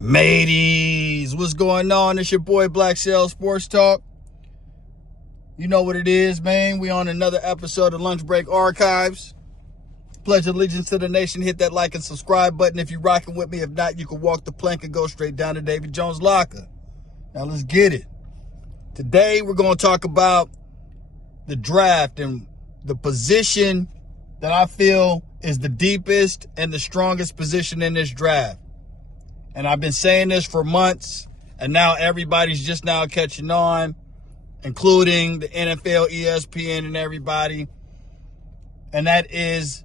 Mateys, what's going on? It's your boy Black Sales Sports Talk. You know what it is, man. We on another episode of Lunch Break Archives. Pledge allegiance to the nation. Hit that like and subscribe button if you're rocking with me. If not, you can walk the plank and go straight down to David Jones' locker. Now let's get it. Today we're going to talk about the draft and the position that I feel is the deepest and the strongest position in this draft. And I've been saying this for months, and now everybody's just now catching on, including the NFL, ESPN, and everybody. And that is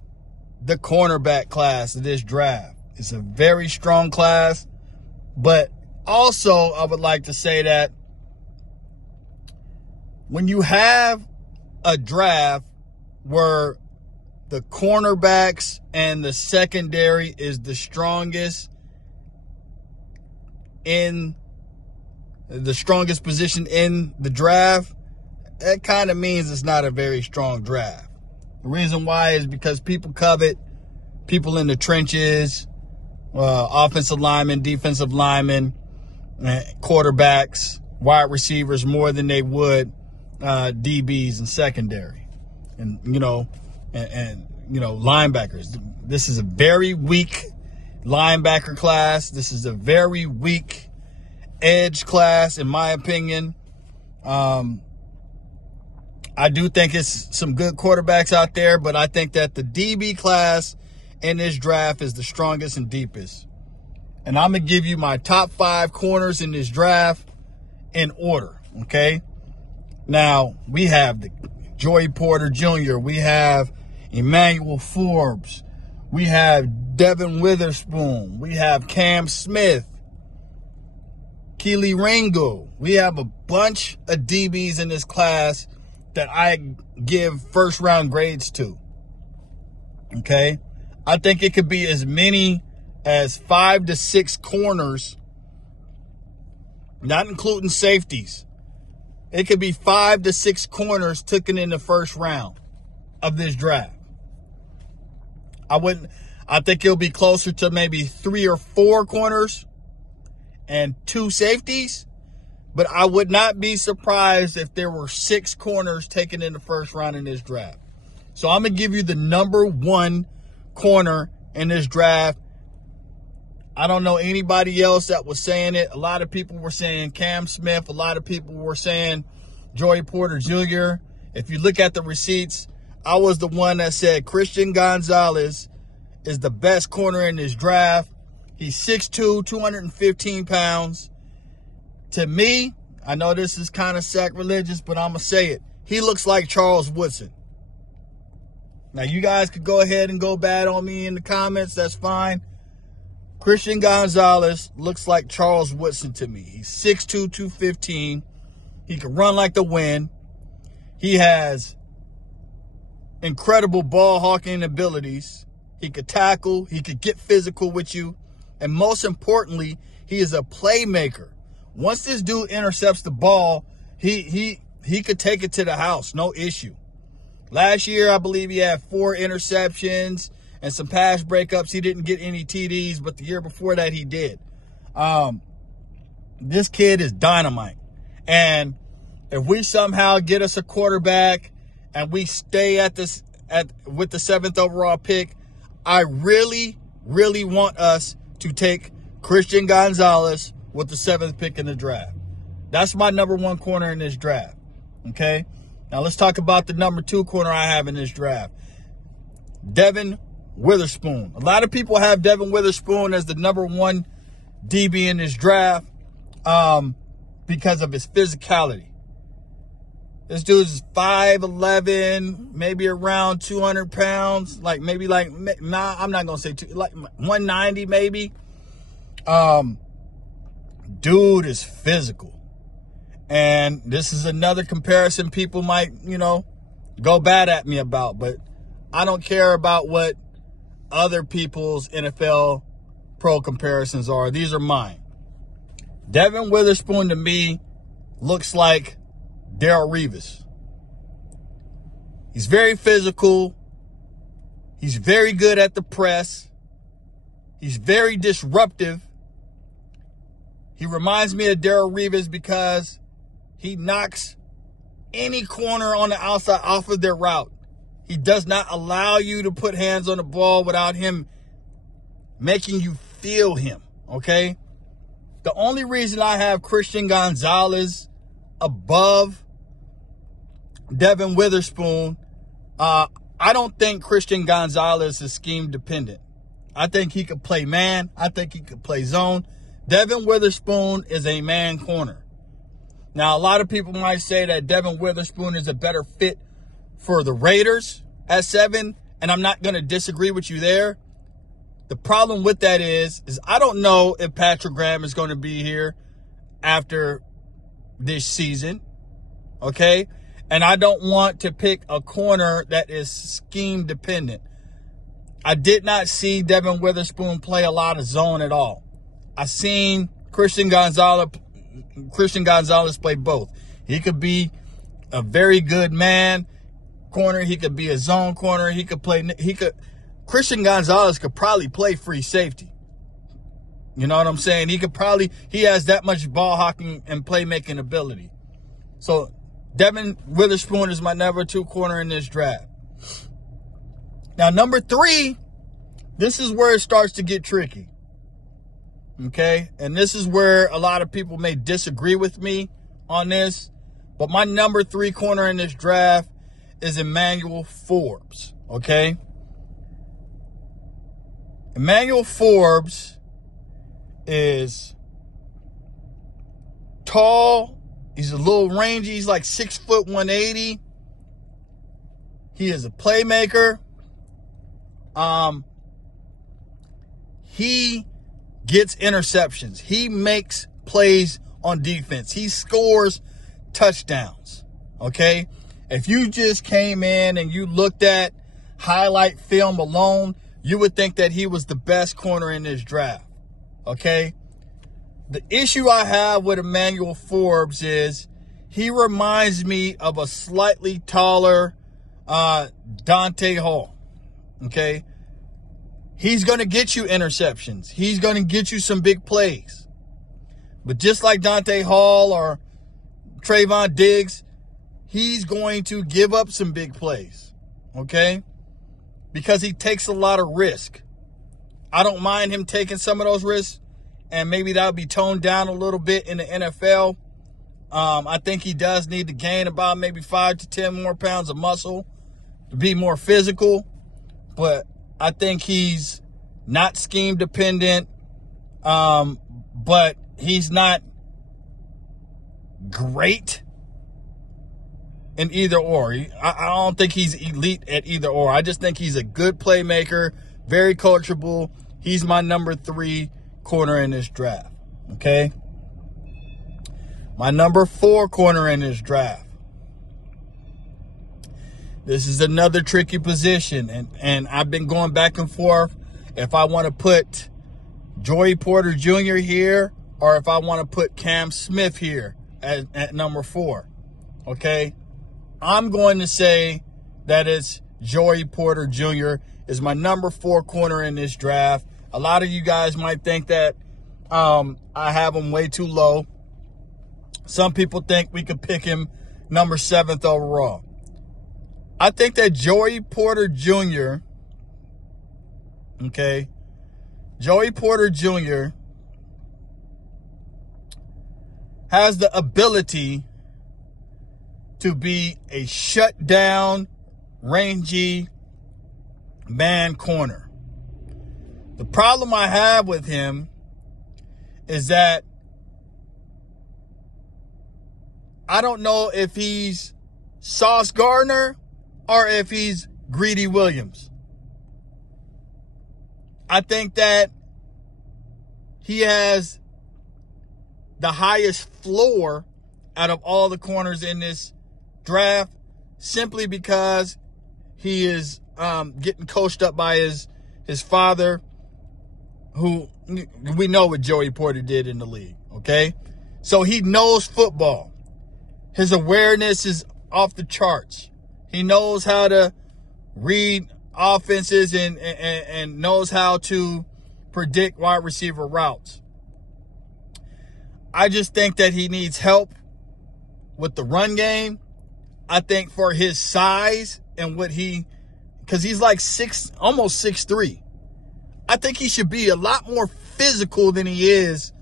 the cornerback class of this draft. It's a very strong class, but also I would like to say that when you have a draft where the cornerbacks and the secondary is the strongest in the strongest position in the draft, that kind of means it's not a very strong draft. The reason why is because people covet people in the trenches, offensive linemen, defensive linemen, quarterbacks, wide receivers more than they would DBs and secondary, and linebackers. This is a very weak linebacker class. This is a very weak edge class, in my opinion. I do think it's some good quarterbacks out there, but I think that the DB class in this draft is the strongest and deepest. And I'm going to give you my top 5 corners in this draft in order, okay? Now, we have the Joey Porter Jr., we have Emmanuel Forbes, we have Devin Witherspoon, we have Cam Smith, Kelee Ringo. We have a bunch of DBs in this class that I give first-round grades to, okay? I think it could be as many as 5 to 6 corners, not including safeties. It could be 5 to 6 corners taken in the first round of this draft. I think it'll be closer to maybe 3 or 4 corners and 2 safeties, but I would not be surprised if there were 6 corners taken in the first round in this draft. So I'm going to give you the number 1 corner in this draft. I don't know anybody else that was saying it. A lot of people were saying Cam Smith. A lot of people were saying Joey Porter Jr. If you look at the receipts, I was the one that said Christian Gonzalez is the best corner in this draft. He's 6'2", 215 pounds. To me, I know this is kind of sacrilegious, but I'm going to say it. He looks like Charles Woodson. Now, you guys could go ahead and go bad on me in the comments. That's fine. Christian Gonzalez looks like Charles Woodson to me. He's 6'2", 215. He can run like the wind. He has incredible ball hawking abilities. He could tackle. He could get physical with you. And most importantly, he is a playmaker. Once this dude intercepts the ball, he could take it to the house, no issue. Last year, I believe he had 4 interceptions and some pass breakups. He didn't get any TDs, but the year before that, he did. This kid is dynamite. And if we somehow get us a quarterback and we stay with the 7th overall pick, I really, really want us to take Christian Gonzalez with the 7th pick in the draft. That's my number 1 corner in this draft, okay? Now let's talk about the number 2 corner I have in this draft. Devin Witherspoon. A lot of people have Devin Witherspoon as the number 1 DB in this draft because of his physicality. This dude is 5'11", maybe around 200 pounds. I'm not going to say like 190 maybe. Dude is physical. And this is another comparison people might, go bad at me about. But I don't care about what other people's NFL pro comparisons are. These are mine. Devin Witherspoon to me looks like Darrelle Revis. He's very physical. He's very good at the press. He's very disruptive. He reminds me of Darrelle Revis because he knocks any corner on the outside off of their route. He does not allow you to put hands on the ball without him making you feel him, okay? The only reason I have Christian Gonzalez above Devin Witherspoon, I don't think Christian Gonzalez is scheme dependent. I think he could play man. I think he could play zone. Devin Witherspoon is a man corner. Now, a lot of people might say that Devin Witherspoon is a better fit for the Raiders at 7, and I'm not going to disagree with you there. The problem with that is I don't know if Patrick Graham is going to be here after this season, okay? And I don't want to pick a corner that is scheme dependent. I did not see Devin Witherspoon play a lot of zone at all. I seen Christian Gonzalez play both. He could be a very good man corner. He could be a zone corner. Christian Gonzalez could probably play free safety. You know what I'm saying? He has that much ball hawking and playmaking ability. So Devin Witherspoon is my number 2 corner in this draft. Now, number 3, this is where it starts to get tricky. Okay? And this is where a lot of people may disagree with me on this. But my number 3 corner in this draft is Emmanuel Forbes. Okay? Emmanuel Forbes is tall. He's a little rangy. He's like 6 foot 180. He is a playmaker. He gets interceptions. He makes plays on defense. He scores touchdowns. Okay? If you just came in and you looked at highlight film alone, you would think that he was the best corner in this draft. Okay? The issue I have with Emmanuel Forbes is he reminds me of a slightly taller Dante Hall. Okay? He's going to get you interceptions. He's going to get you some big plays. But just like Dante Hall or Trayvon Diggs, he's going to give up some big plays. Okay? Because he takes a lot of risk. I don't mind him taking some of those risks, and maybe that'll be toned down a little bit in the NFL. I think he does need to gain about maybe 5 to 10 more pounds of muscle to be more physical. But I think he's not scheme dependent, but he's not great in either or. I don't think he's elite at either or. I just think he's a good playmaker, very coachable. He's my number 3 corner in this draft. Okay? My number 4 corner in this draft. This is another tricky position, and I've been going back and forth if I want to put Joey Porter Jr. here or if I want to put Cam Smith here at number 4. Okay? I'm going to say that it's Joey Porter Jr. is my number 4 corner in this draft. A lot of you guys might think that I have him way too low. Some people think we could pick him number 7th overall. I think that Joey Porter Jr., okay, Joey Porter Jr. has the ability to be a shutdown, rangy man corner. The problem I have with him is that I don't know if he's Sauce Gardner or if he's Greedy Williams. I think that he has the highest floor out of all the corners in this draft simply because he is getting coached up by his father, who we know what Joey Porter did in the league, okay? So he knows football. His awareness is off the charts. He knows how to read offenses and knows how to predict wide receiver routes. I just think that he needs help with the run game. I think for his size and because he's like almost 6'3". I think he should be a lot more physical than he is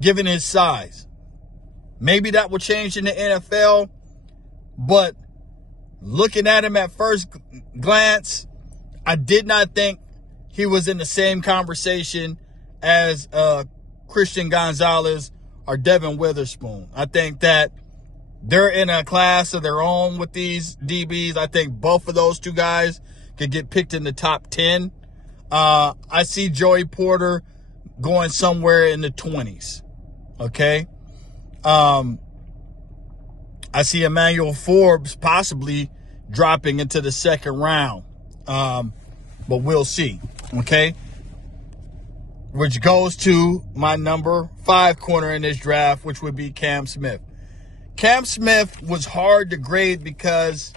given his size. Maybe that will change in the NFL, but looking at him at first glance, I did not think he was in the same conversation as Christian Gonzalez or Devin Witherspoon. I think that they're in a class of their own with these DBs. I think both of those two guys could get picked in the top 10. I see Joey Porter going somewhere in the 20s. Okay? I see Emmanuel Forbes possibly dropping into the second round. But we'll see. Okay? Which goes to my number 5 corner in this draft, which would be Cam Smith. Cam Smith was hard to grade because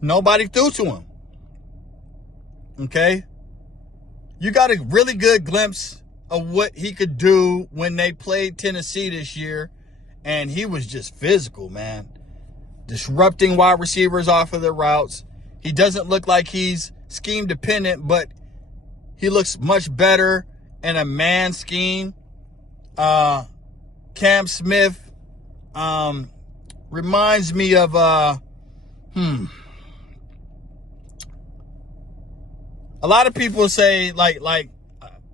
nobody threw to him. Okay? You got a really good glimpse of what he could do when they played Tennessee this year, and he was just physical, man. Disrupting wide receivers off of their routes. He doesn't look like he's scheme dependent, but he looks much better in a man scheme. Cam Smith reminds me of a lot of people say like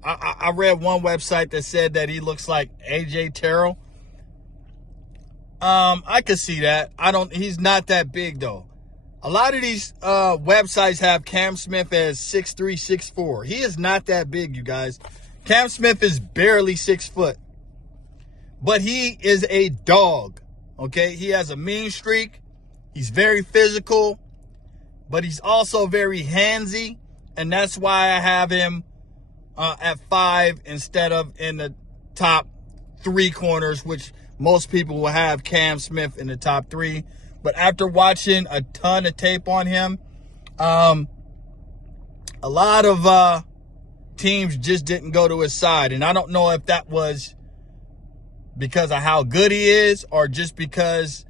I read one website that said that he looks like AJ Terrell. I could see that. He's not that big though. A lot of these websites have Cam Smith as 6'3", 6'4". He is not that big, you guys. Cam Smith is barely 6 foot. But he is a dog, okay? He has a mean streak. He's very physical, but he's also very handsy, and that's why I have him at 5 instead of in the top 3 corners, which most people will have Cam Smith in the top 3. But after watching a ton of tape on him, a lot of teams just didn't go to his side. And I don't know if that was because of how good he is or just because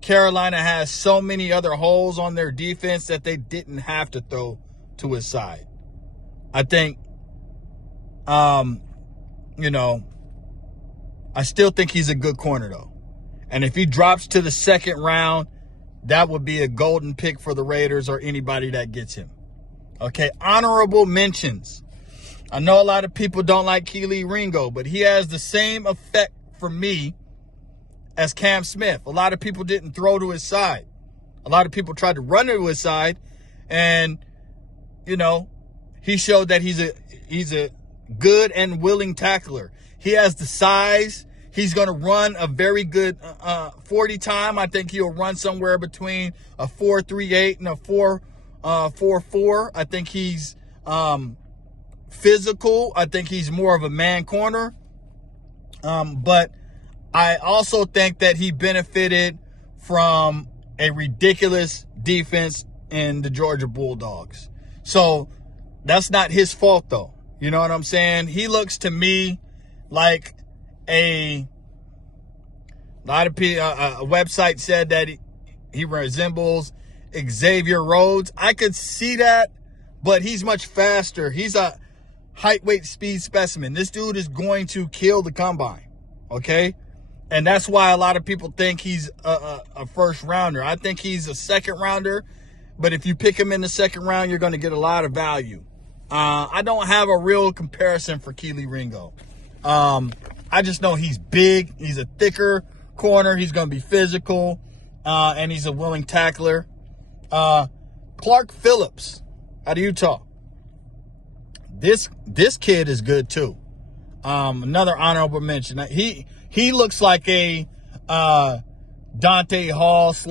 Carolina has so many other holes on their defense that they didn't have to throw to his side. I think, I still think he's a good corner, though. And if he drops to the second round, that would be a golden pick for the Raiders or anybody that gets him. Okay, honorable mentions. I know a lot of people don't like Kelee Ringo, but he has the same effect for me as Cam Smith. A lot of people didn't throw to his side. A lot of people tried to run to his side, and, he showed that he's a good and willing tackler. He has the size. He's going to run a very good 40 time. I think he'll run somewhere between a 4.38 and a 4.44. I think he's physical. I think he's more of a man corner. But I also think that he benefited from a ridiculous defense in the Georgia Bulldogs. So that's not his fault, though. You know what I'm saying? He looks to me like a lot of people, a website said that he resembles Xavier Rhodes. I could see that, but he's much faster. He's a height, weight, speed specimen. This dude is going to kill the combine, okay? And that's why a lot of people think he's a first rounder. I think he's a second rounder, but if you pick him in the second round, you're going to get a lot of value. I don't have a real comparison for Kelee Ringo. I just know he's big. He's a thicker corner. He's going to be physical, and he's a willing tackler. Clark Phillips out of Utah. This kid is good too. Another honorable mention. He looks like a Dante Hall /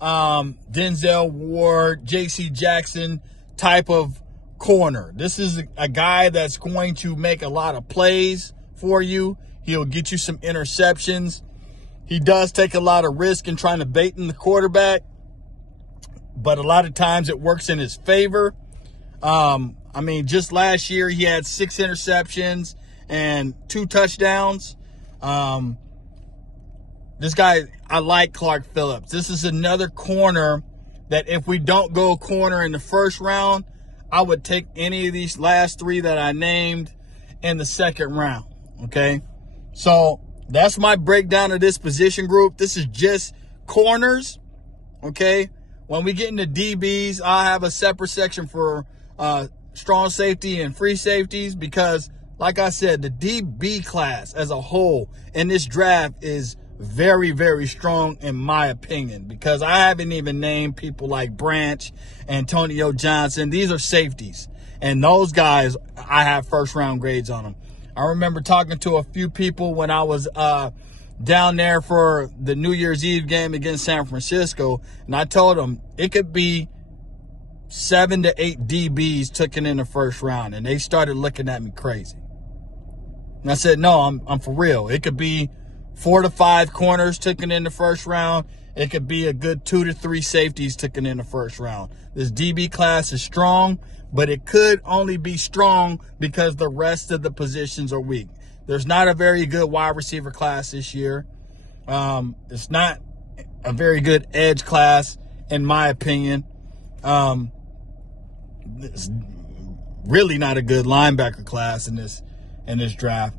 Denzel Ward, J.C. Jackson type of corner. This is a guy that's going to make a lot of plays for you. He'll get you some interceptions. He does take a lot of risk in trying to bait in the quarterback, but a lot of times it works in his favor. I mean, just last year he had 6 interceptions and 2 touchdowns. This guy, I like Clark Phillips. This is another corner that if we don't go corner in the first round, I would take any of these last 3 that I named in the second round, okay? So that's my breakdown of this position group. This is just corners, okay? When we get into DBs, I'll have a separate section for strong safety and free safeties because, like I said, the DB class as a whole in this draft is very, very strong in my opinion because I haven't even named people like Branch, Antonio Johnson. These are safeties. And those guys, I have first-round grades on them. I remember talking to a few people when I was down there for the New Year's Eve game against San Francisco, and I told them it could be 7 to 8 DBs taken in the first round, and they started looking at me crazy. And I said, no, I'm for real. It could be 4 to 5 corners taken in the first round. It could be a good 2 to 3 safeties taken in the first round. This DB class is strong, but it could only be strong because the rest of the positions are weak. There's not a very good wide receiver class this year. It's not a very good edge class, in my opinion. It's really not a good linebacker class in this draft.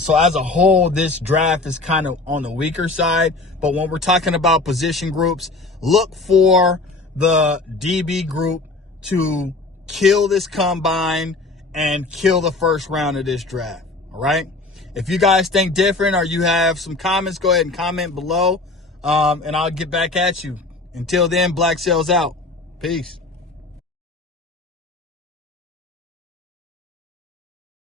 So as a whole, this draft is kind of on the weaker side. But when we're talking about position groups, look for the DB group to kill this combine and kill the first round of this draft. All right. If you guys think different or you have some comments, go ahead and comment below. And I'll get back at you. Until then, Black Sails out. Peace.